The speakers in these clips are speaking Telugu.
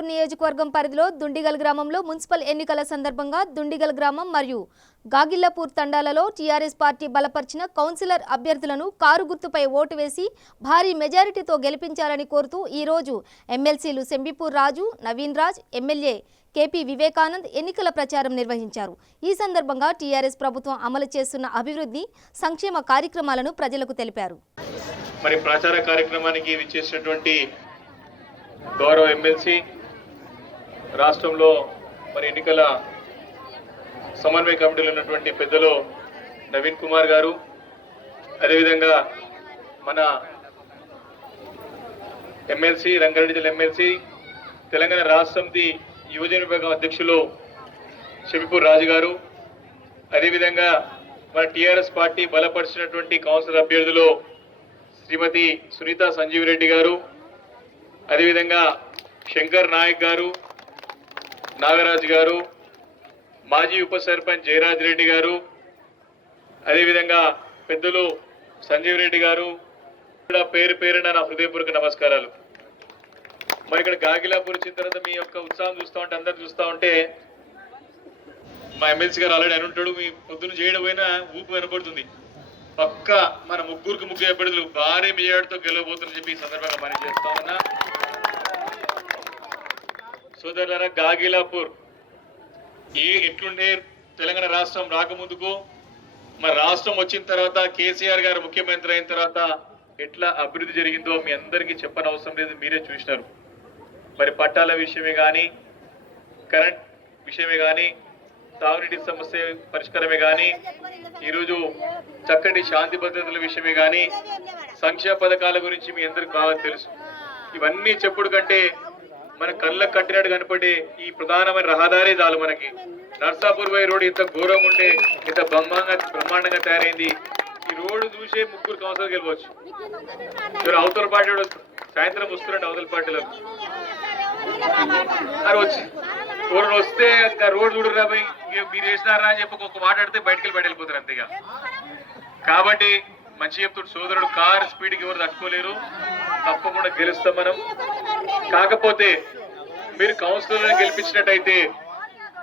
గాగిలాపూర్ నియోజకవర్గం పరిధిలో దుండిగల్ గ్రామంలో మున్సిపల్ ఎన్నికల సందర్భంగా దుండిగల్ గ్రామం మరియు గాగిలాపూర్ తండాలలో టీఆర్ఎస్ పార్టీ బలపరిచిన కౌన్సిలర్ అభ్యర్థులను కారు గుర్తుపై ఓటు వేసి భారీ మెజారిటీతో గెలిపించాలని కోరుతూ ఈ రోజు ఎమ్మెల్సీలు సెంబిపూర్ రాజు, నవీన్ రాజ్, ఎమ్మెల్యే కేపీ వివేకానంద్ ఎన్నికల ప్రచారం నిర్వహించారు. ఈ సందర్భంగా టీఆర్ఎస్ ప్రభుత్వం అమలు చేస్తున్న అభివృద్ధి సంక్షేమ కార్యక్రమాలను ప్రజలకు తెలిపారు. మరి ప్రచార కార్యక్రమానికి విచ్చేసినటువంటి గౌరవ ఎమ్మెల్సీ, రాష్ట్రంలో మరి ఎన్నికల సమన్వయ కమిటీలో ఉన్నటువంటి పెద్దలు నవీన్ కుమార్ గారు, అదేవిధంగా మన ఎమ్మెల్సీ రంగారెడ్డి జిల్లా ఎమ్మెల్సీ, తెలంగాణ రాష్ట్ర సమితి యువజన విభాగం అధ్యక్షులు షబీపూర్ రాజు గారు, అదేవిధంగా మన టీఆర్ఎస్ పార్టీ బలపరిచినటువంటి కౌన్సిలర్ అభ్యర్థులు శ్రీమతి సునీత సంజీవ్ రెడ్డి గారు, అదేవిధంగా శంకర్ నాయక్ గారు, నాగరాజు గారు, మాజీ ఉప సర్పంచ్ జయరాజ్ రెడ్డి గారు, అదేవిధంగా పెద్దలు సంజీవ్ రెడ్డి గారు, ఇక్కడ పేరు పేరున నా హృదయపూర్వక నమస్కారాలు. మరి ఇక్కడ గాగిలాపూర్ వచ్చిన తర్వాత మీ యొక్క ఉత్సాహం చూస్తూ ఉంటే, అందరు చూస్తూ ఉంటే మా ఎమ్మెల్సీ గారు ఆల్రెడీ అని ఉంటాడు, మీ పొద్దున్న చేయడం పోయినా ఊపు కనపడుతుంది. పక్క మన ముగ్గురు అభ్యర్థులు భారీ మెజార్టీతో గెలవబోతుందని చెప్పి ఈ సందర్భంగా మనం చేస్తా ఉన్నా. సోదరులారా, గాగిలాపూర్ ఎట్లుండే తెలంగాణ రాష్ట్రం రాకముందుకు, మరి రాష్ట్రం వచ్చిన తర్వాత కేసీఆర్ గారు ముఖ్యమంత్రి అయిన తర్వాత ఎట్లా అభివృద్ధి జరిగిందో మీ అందరికీ చెప్పనవసరం లేదు, మీరే చూసినారు. మరి పట్టాల విషయమే కానీ, కరెంట్ విషయమే కానీ, తాగునీటి సమస్య పరిష్కారమే కానీ, ఈరోజు చక్కటి శాంతి భద్రతల విషయమే కానీ, సంక్షేమ పథకాల గురించి మీ అందరికి బాగా తెలుసు. ఇవన్నీ చెప్పుడు కంటే మన కళ్ళకు కట్టినట్టు కనపడే ఈ ప్రధానమైన రహదారి చాలు మనకి. నర్సాపూర్ వై రోడ్ ఇంత ఘోరంగా ఉండే, ఇంత బ్రహ్మాండంగా తయారైంది. ఈ రోడ్డు చూసే ముగ్గురు కౌన్సిలర్ గెలవచ్చు. అవతల పార్టీ సాయంత్రం వస్తున్నాడు, అవతల పార్టీలో వచ్చి ఎవరు వస్తే రోడ్డు చూడరా పోయి మీరు వేసినారా అని చెప్పి ఒక మాట్లాడితే బయటకెళ్ళి వెళ్ళిపోతారు అంతేగా. కాబట్టి మంచి చెప్తుడు సోదరుడు, కార్ స్పీడ్కి ఎవరు తట్టుకోలేరు, తప్పకుండా గెలుస్తాం మనం. కాకపోతే మీరు కౌన్సిలర్లను గెలిపించినట్టయితే,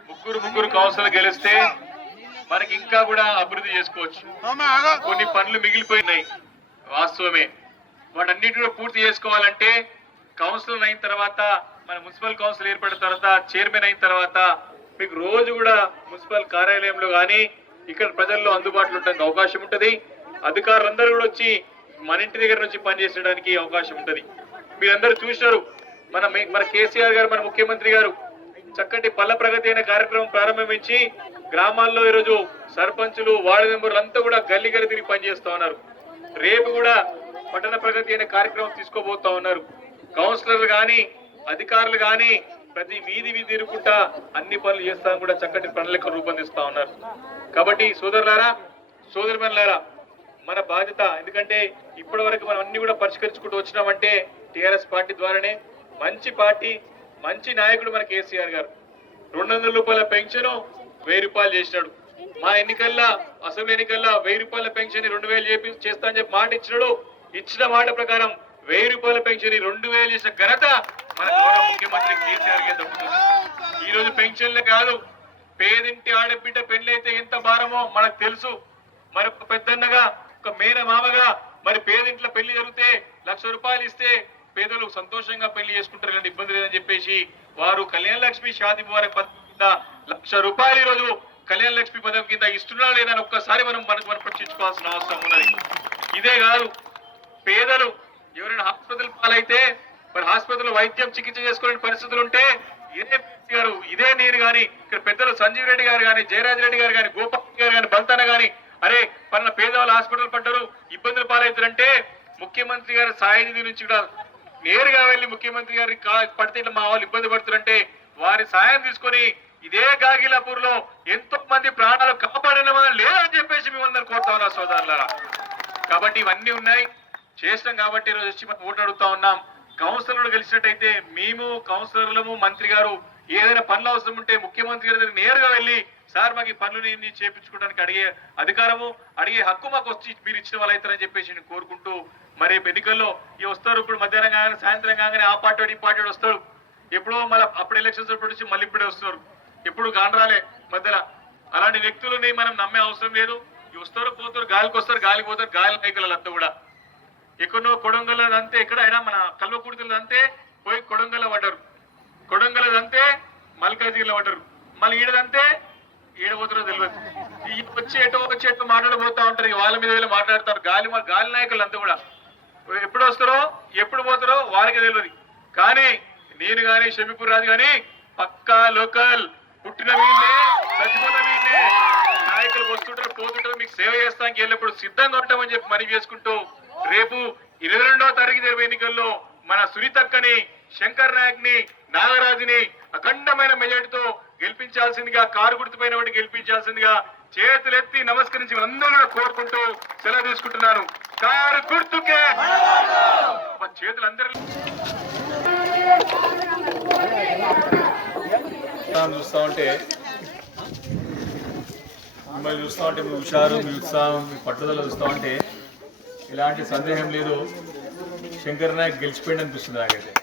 ముగ్గురు కౌన్సిలర్ గెలిస్తే మనకి ఇంకా కూడా అభివృద్ధి చేసుకోవచ్చు. కొన్ని పనులు మిగిలిపోయినాయి, వాస్తవమే. వాటన్నిటి కూడా పూర్తి చేసుకోవాలంటే కౌన్సిలర్ అయిన తర్వాత, మన మున్సిపల్ కౌన్సిల్ ఏర్పడిన తర్వాత, చైర్మన్ అయిన తర్వాత మీకు రోజు కూడా మున్సిపల్ కార్యాలయంలో కానీ ఇక్కడ ప్రజల్లో అందుబాటులో ఉండడానికి అవకాశం ఉంటుంది. అధికారులందరూ కూడా వచ్చి మన ఇంటి దగ్గర నుంచి పనిచేసడానికి అవకాశం ఉంటుంది. మీరందరూ చూసినారు, మన కేసీఆర్ గారు, మన ముఖ్యమంత్రి గారు చక్కటి పల్ల ప్రగతి అనే కార్యక్రమం ప్రారంభించి గ్రామాల్లో ఈరోజు సర్పంచులు, వార్డు మెంబర్లు అంతా కూడా గల్లీ తిరిగి పనిచేస్తా ఉన్నారు. రేపు కూడా పట్టణ ప్రగతి అనే కార్యక్రమం తీసుకోబోతా ఉన్నారు. కౌన్సిలర్లు కానీ, అధికారులు కానీ ప్రతి వీధి తిరుగుకుంటా అన్ని పనులు చేస్తాను కూడా చక్కటి ప్రణాళిక రూపొందిస్తా ఉన్నారు. కాబట్టి సోదరులారా, సోదరుమణులారా, మన బాధ్యత. ఎందుకంటే ఇప్పటి వరకు మనం అన్ని కూడా పరిష్కరించుకుంటూ వచ్చినామంటే టీఆర్ఎస్ పార్టీ ద్వారానే. మంచి పార్టీ, మంచి నాయకుడు మన కేసీఆర్ గారు. 200 రూపాయల పెన్షన్ 1000 రూపాయలు చేసినాడు. మా ఎన్నికల్లో, అసెంబ్లీ ఎన్నికల్లో 1000 రూపాయల పెన్షన్ 2000 చేస్తా అని చెప్పి మాట ఇచ్చినాడు. ఇచ్చిన మాట ప్రకారం 1000 రూపాయల పెన్షన్ 2000 చేసిన ఘనత మన గౌరవ ముఖ్యమంత్రి కేసీఆర్ కి దక్కుతుంది. ఈ రోజు పెన్షన్లే కాదు, పేదింటి ఆడబిడ్డ పెళ్లి అయితే ఎంత భారమో మనకు తెలుసు. మరి ఒక పెద్దన్నగా, ఒక మేన మామగా, మరి పేదింట్లో పెళ్లి జరిగితే 1,00,000 రూపాయలు ఇస్తే పేదలు సంతోషంగా పెళ్లి చేసుకుంటారు, ఇలాంటి ఇబ్బంది లేదని చెప్పేసి వారు కళ్యాణ లక్ష్మి షాది ముబారక్ పథకం కింద 1,00,000 రూపాయలు ఈ రోజు కళ్యాణ లక్ష్మి పథకం కింద ఇస్తున్నా లేదని ఒక్కసారి మనం పరీక్షించుకోవాల్సిన అవసరం ఉన్నది. ఇదే కాదు, పేదలు ఎవరైనా హాస్పిటల్ పాలైతే, మరి హాస్పిటల్ వైద్యం చికిత్స చేసుకోలేని పరిస్థితులు ఉంటే ఇదే నీరు కానీ, ఇక్కడ పెద్దలు సంజీవ్ రెడ్డి గారు కానీ, జయరాజ్ రెడ్డి గారు కానీ, గోపాల్ గారు కానీ, బల్తాన కానీ, అరే పన్న పేదవాళ్ళు హాస్పిటల్ పడ్డారు, ఇబ్బందులు పాలవుతారంటే ముఖ్యమంత్రి గారి సాయ నిధి నుంచి కూడా నేరుగా వెళ్ళి ముఖ్యమంత్రి గారికి పడితే ఇట్లా మా వాళ్ళు ఇబ్బంది పడుతుంటే వారి సాయం తీసుకొని ఇదే గాగిలాపూర్ లో ఎంతో మంది ప్రాణాలు కాపాడిన లేదని చెప్పేసి మేమందరూ కోరుతా ఉన్నా సోదరులారా. కాబట్టి ఇవన్నీ ఉన్నాయి, చేసినాం. కాబట్టి ఈరోజు వచ్చి మనం ఓటు అడుగుతా ఉన్నాం. కౌన్సిలర్లు గెలిచినట్టయితే మేము కౌన్సిలర్లము, మంత్రి గారు ఏదైనా పనులు అవసరం ఉంటే ముఖ్యమంత్రి గారి దగ్గర నేరుగా వెళ్ళి సార్ మాకు ఈ పనులు చేయించుకోవడానికి అడిగే అధికారము, అడిగే హక్కు మాకు వచ్చి మీరు ఇచ్చిన వాళ్ళు అవుతారని చెప్పేసి నేను కోరుకుంటూ, మరి ఎన్నికల్లో వస్తారు. ఇప్పుడు మధ్యాహ్నం కాగానే, సాయంత్రం కాగానే ఆ పార్టీ ఈ పార్టీ వస్తాడు. ఎప్పుడో మళ్ళీ అప్పుడు ఎలక్షన్స్ అప్పుడు నుంచి మళ్ళీ ఇప్పుడే వస్తున్నారు, ఎప్పుడు కానరాలే మధ్యలో. అలాంటి వ్యక్తులని మనం నమ్మే అవసరం లేదు. వస్తారు పోతారు, గాలికి వస్తారు గాలికి పోతారు, గాలి నాయకులంతా కూడా. ఎక్కడో కొడంగల్లంతే, ఎక్కడైనా మన కల్వకుర్తిలంతే పోయి కొడంగల్ పడ్డారు, కొడంగల్దంతే మల్కాజిగిరిలో పడ్డారు, మళ్ళీ ఈడదంతే ఏడబోతారో తెలియదు. వచ్చేటో మాట్లాడబోతా ఉంటారు, వాళ్ళ మీద వెళ్ళి మాట్లాడతారు. గాలి నాయకులు అంతా కూడా ఎప్పుడు వస్తారో ఎప్పుడు పోతారో వాళ్ళకి తెలియదు. కానీ నేను కానీ షమీపూర్ రాజు కానీ పక్కా లోకల్, పుట్టిన వీళ్ళే చచ్చిపోయిన వీళ్ళే. నాయకులు వస్తుంటారు పోతుంటారు, మీకు సేవ చేస్తానికి వెళ్ళినప్పుడు సిద్ధంగా ఉంటామని చెప్పి మనవి చేసుకుంటూ, రేపు 22వ తారీఖు జరిగే ఎన్నికల్లో మన సునీతక్కని, శంకర్ నాయక్ ని, నాగరాజుని అఖండమైన మెజార్టీతో గెలిపించాల్సిందిగా, కారు గుర్తుపైన వాటి గెలిపించాల్సిందిగా చేతులెత్తి నమస్కరించి అందరూ కూడా కోరుకుంటూ సెలవు తీసుకుంటున్నాను. కారు గుర్తుకే చేతులు అందరూ చూస్తా ఉంటే, మిమ్మల్ని చూస్తా ఉంటే మీ హుషారు, మీ ఉత్సాహం, మీ పట్టుదల చూస్తా ఉంటే ఎలాంటి సందేహం లేదు, శంకర్ నాయక్ గెలిచిపోయింది అనిపిస్తుంది నాకైతే.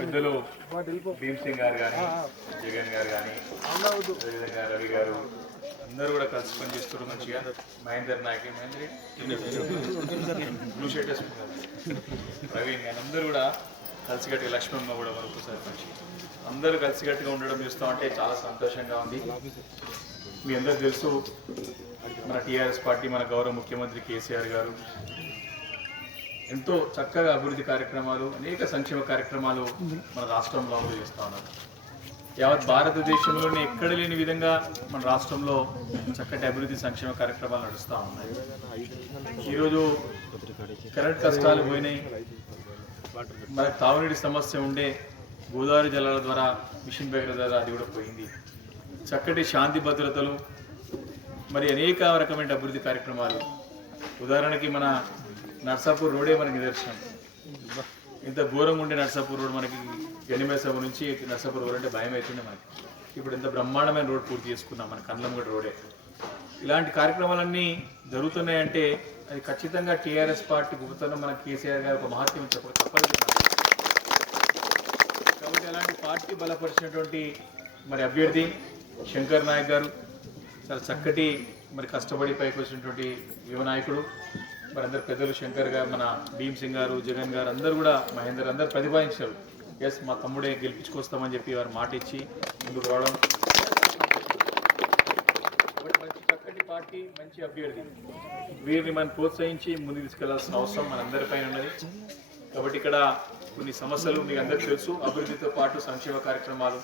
పెద్దలు భీమ్ సింగ్ గారు కానీ, జగన్ గారు కానీ, అదేవిధంగా రవి గారు అందరూ కూడా కలిసి పనిచేస్తారు మంచిగా. మహేందర్ నాయక్, బ్లూ షర్ట్ వేసుకున్నారు, ప్రవీణ్ కానీ అందరూ కూడా కలిసికట్టుగా, లక్ష్మమ్మ కూడా వరకు సర్పంచ్ అందరూ కలిసికట్టుగా ఉండడం చూస్తామంటే చాలా సంతోషంగా ఉంది. మీ అందరూ తెలుసు, మన టీఆర్ఎస్ పార్టీ, మన గౌరవ ముఖ్యమంత్రి కేసీఆర్ గారు ఎంతో చక్కగా అభివృద్ధి కార్యక్రమాలు, అనేక సంక్షేమ కార్యక్రమాలు మన రాష్ట్రంలో అమలు చేస్తూ ఉన్నారు. యావత్ భారతదేశంలోనే ఎక్కడ లేని విధంగా మన రాష్ట్రంలో చక్కటి అభివృద్ధి సంక్షేమ కార్యక్రమాలు నడుస్తూ ఉన్నాయి. ఈరోజు కరెంట్ కష్టాలు పోయినాయి, మనకు తాగునీటి సమస్య ఉండే, గోదావరి జలాల ద్వారా మిషన్ భగీరథ ద్వారా అది కూడా పోయింది. చక్కటి శాంతి భద్రతలు, మరి అనేక రకమైన అభివృద్ధి కార్యక్రమాలు. ఉదాహరణకి మన నర్సాపూర్ రోడే మనకి నిదర్శనం. ఇంత ఘోరంగా ఉండే నర్సాపూర్ రోడ్ మనకి గనిమేసభ నుంచి నర్సాపూర్ రోడ్ అంటే భయం అవుతుండే మనకి. ఇప్పుడు ఇంత బ్రహ్మాండమైన రోడ్ పూర్తి చేసుకున్నాం, మన కండ్లంగూడ రోడే. ఇలాంటి కార్యక్రమాలన్నీ జరుగుతున్నాయంటే అది ఖచ్చితంగా టీఆర్ఎస్ పార్టీ గొప్పతనం, మన కేసీఆర్ గారు ఒక మహత్యం తప్పదు. కాబట్టి అలాంటి పార్టీ బలపరిచినటువంటి మరి అభ్యర్థి శంకర్ నాయక్ గారు చాలా చక్కటి మరి కష్టపడి పైకి వచ్చినటువంటి యువ నాయకుడు. మరి అందరు పెద్దలు శంకర్ గారు, మన భీమ్ సింగ్ గారు, జగన్ గారు అందరూ కూడా, మహేందర్ అందరూ ప్రతిపాదించారు. ఎస్, మా తమ్ముడే గెలిపించుకొస్తామని చెప్పి వారు మాట ఇచ్చి ముందుకు రావడం. మంచి చక్కటి పార్టీ, మంచి అభ్యర్థి, వీరిని మనం ప్రోత్సహించి ముందుకు తీసుకెళ్లాల్సిన అవసరం మనందరిపైన ఉన్నది. కాబట్టి ఇక్కడ కొన్ని సమస్యలు మీకు అందరికీ తెలుసు. అభివృద్ధితో పాటు సంక్షేమ కార్యక్రమాలు,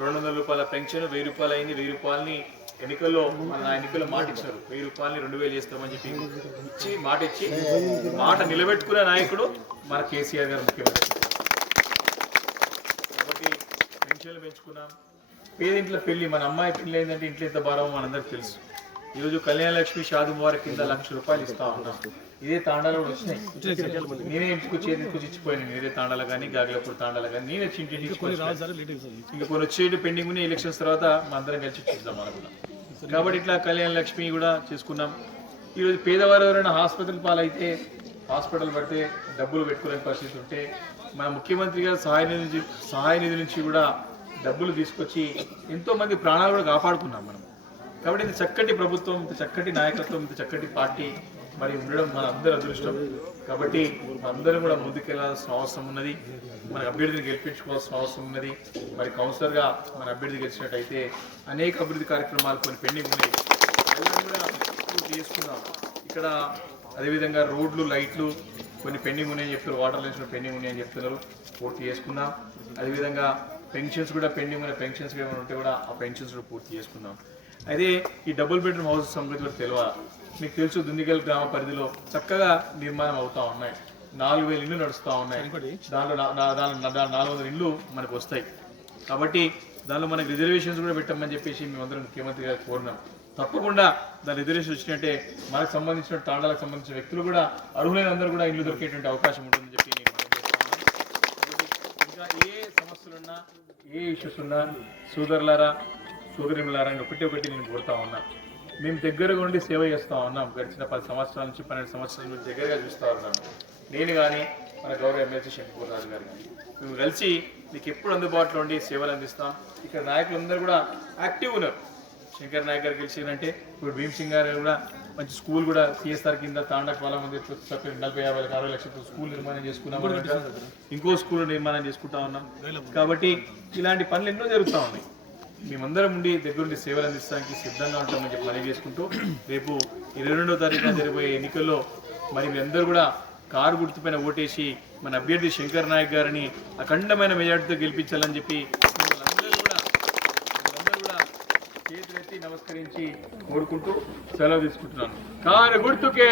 200 రూపాయల పెన్షన్ 1000 రూపాయలు అయింది. 1000 రూపాయలని ఎన్నికల్లో మాట ఇచ్చారు, 1000 రూపాయలని 2000 చేస్తామని చెప్పి ఇచ్చి మాట నిలబెట్టుకునే నాయకుడు మన కేసీఆర్ గారు ముఖ్యమంత్రి. కాబట్టి పెన్షన్లు పెంచుకున్నాం. పేదింట్ల పెళ్లి, మన అమ్మాయి పెళ్లి అయిందంటే ఇంట్లో ఎంత భారమో మనందరికి తెలుసు. ఈరోజు కళ్యాణ లక్ష్మి షాదు ముబారక్ కింద 1,00,000 రూపాయలు ఇస్తా ఉన్నాం. ఇదే తాండాలో వచ్చినాయి. నేనే ఇంటికి చేతికి ఇచ్చిపోయాను. వేరే తాండాలు కానీ, గాగిలపూర్ తాండాలు కానీ నేనే ఇంటికి ఇంకా కొన్ని వచ్చేటి పెండింగ్ ఉన్నాయి. ఎలక్షన్స్ తర్వాత మా అందరం కలిసి చూద్దాం మనం కూడా. కాబట్టి ఇట్లా కళ్యాణ లక్ష్మి కూడా చేసుకున్నాం. ఈరోజు పేదవారు ఎవరైనా హాస్పిటల్ పాలైతే, హాస్పిటల్ పడితే డబ్బులు పెట్టుకునే పరిస్థితి ఉంటే మన ముఖ్యమంత్రి గారు సహాయ నిధి నుంచి కూడా డబ్బులు తీసుకొచ్చి ఎంతోమంది ప్రాణాలు కూడా కాపాడుకున్నాం మనం. కాబట్టి ఇంత చక్కటి ప్రభుత్వం, ఇంత చక్కటి నాయకత్వం, ఇంత చక్కటి పార్టీ మరి ఉండడం మన అందరి అదృష్టం. కాబట్టి అందరం కూడా ముందుకెళ్లాల్సిన అవసరం ఉన్నది. మన అభ్యర్థిని గెలిపించుకోవాల్సిన అవసరం ఉన్నది. మరి కౌన్సిలర్గా మన అభ్యర్థి గెలిచినట్టయితే అనేక అభివృద్ధి కార్యక్రమాలు కొన్ని పెండింగ్ ఉన్నాయి, కూడా పూర్తి చేసుకున్నాం. ఇక్కడ అదేవిధంగా రోడ్లు, లైట్లు కొన్ని పెండింగ్ ఉన్నాయని చెప్తున్నారు, వాటర్ లైన్స్ పెండింగ్ ఉన్నాయని చెప్తున్నారు, పూర్తి చేసుకుందాం. అదేవిధంగా పెన్షన్స్ కూడా పెండింగ్ ఉన్న పెన్షన్స్ ఏమైనా ఉంటే కూడా ఆ పెన్షన్స్ కూడా పూర్తి చేసుకుందాం. అయితే ఈ డబుల్ బెడ్రూమ్ హౌస్ సంగతి కూడా తెలియాలి. మీకు తెలుసు, దుండిగల్ గ్రామ పరిధిలో చక్కగా నిర్మాణం అవుతూ ఉన్నాయి. 4000 ఇళ్ళు నడుస్తూ ఉన్నాయి. దాంట్లో 400 ఇళ్ళు మనకు వస్తాయి. కాబట్టి దానిలో మనకి రిజర్వేషన్స్ కూడా పెట్టమని చెప్పేసి మేమందరం ముఖ్యమంత్రి గారు కోరినాం. తప్పకుండా దాని రిజర్వేషన్ వచ్చినట్టే మనకు సంబంధించిన తాండాలకు సంబంధించిన వ్యక్తులు కూడా, అర్హులైన అందరూ కూడా ఇల్లు దొరికేటువంటి అవకాశం ఉంటుందని చెప్పి నేను ఇంకా ఏ సమస్యలున్నా, ఏ ఇష్యూస్ ఉన్నా సోదరులారా, సోదరిములారా ఒకటి నేను కోరుతా ఉన్నా. మేము దగ్గరగా ఉండి సేవ చేస్తూ ఉన్నాం. గడిచిన 10 సంవత్సరాల నుంచి 12 సంవత్సరాల నుంచి దగ్గరగా చూస్తూ ఉన్నాం. నేను కానీ మన గౌరవ ఎమ్మెల్సీ శంకర్ రాజు గారు కానీ మేము కలిసి మీకు ఎప్పుడు అందుబాటులో ఉండి సేవలు అందిస్తాం. ఇక్కడ నాయకులందరూ కూడా యాక్టివ్ ఉన్నారు. శంకర్ నాయక్ గారు గెలిచిందంటే ఇప్పుడు భీమ్ సింగ్ గారు కూడా మంచి స్కూల్ కూడా సిఎస్ఆర్ కింద తాండక్ వాళ్ళ ముందు 40-50-60 లక్షలతో స్కూల్ నిర్మాణం చేసుకున్నాం. ఇంకో స్కూల్ నిర్మాణం చేసుకుంటా ఉన్నాం. కాబట్టి ఇలాంటి పనులు ఎన్నో జరుగుతూ ఉన్నాయి. మేమందరం ఉండి దగ్గరుండి సేవలు అందించడానికి సిద్ధంగా ఉంటామని చెప్పి మనవి చేసుకుంటూ రేపు 22వ తారీఖున జరిగిపోయే ఎన్నికల్లో మరి మీ అందరూ కూడా కారు గుర్తుపైన ఓటేసి మన అభ్యర్థి శంకర్ నాయక్ గారిని అఖండమైన మెజార్టీతో గెలిపించాలని చెప్పి అందరూ కూడా చేతులెత్తి నమస్కరించి కోరుకుంటూ సెలవు తీసుకుంటున్నాను. కారు గుర్తుకే,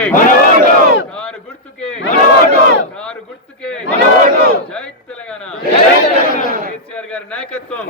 కారు గుర్తుకే, కారు గుర్తుకే. జై తెలంగాణ. కేసీఆర్ గారి నాయకత్వం.